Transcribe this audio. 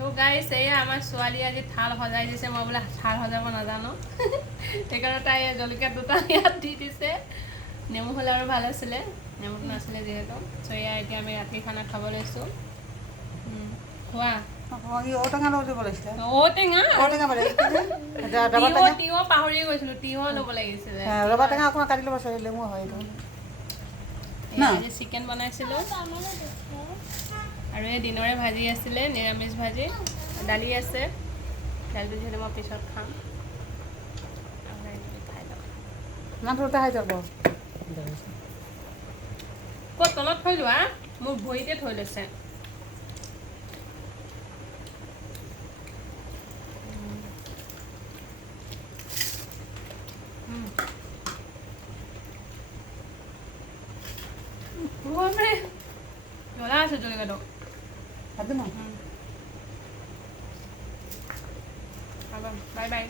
তো গাইছ এয়া আমাৰ ছোৱালী আজি থাল সজাই দিছে মই বোলে থাল সজাব নাজানো সেইকাৰণে তাই জলকীয়া দুটা ইয়াত দি দিছে নেমু হ'লে আৰু ভাল আছিলে নেমুটো নাছিলে যিহেতু চ' এয়া এতিয়া আমি ৰাতি খানা খাব লৈছোঁ খোৱা ঔটেঙা লৈ দিব লাগিছিলে ঔটেঙা তিয়ঁহ পাহৰিয়ে গৈছিলোঁ তিয়ঁহ ল'ব লাগিছিলে ৰবাৰ টেঙা অকণমান কাটি ল'ব চাৰিলে মোৰ হয় আজি চিকেন বনাইছিলোঁ আৰু এই দিনৰে ভাজি আছিলে নিৰামিষ ভাজি দালি আছে দালিটো যিহেতু মই পিছত খাম খাই যাব ক'ত তলত থৈ লোৱা মোৰ ভৰিতে থৈ লৈছে জ্বলা আছে জলকীয়াটো বাই বাই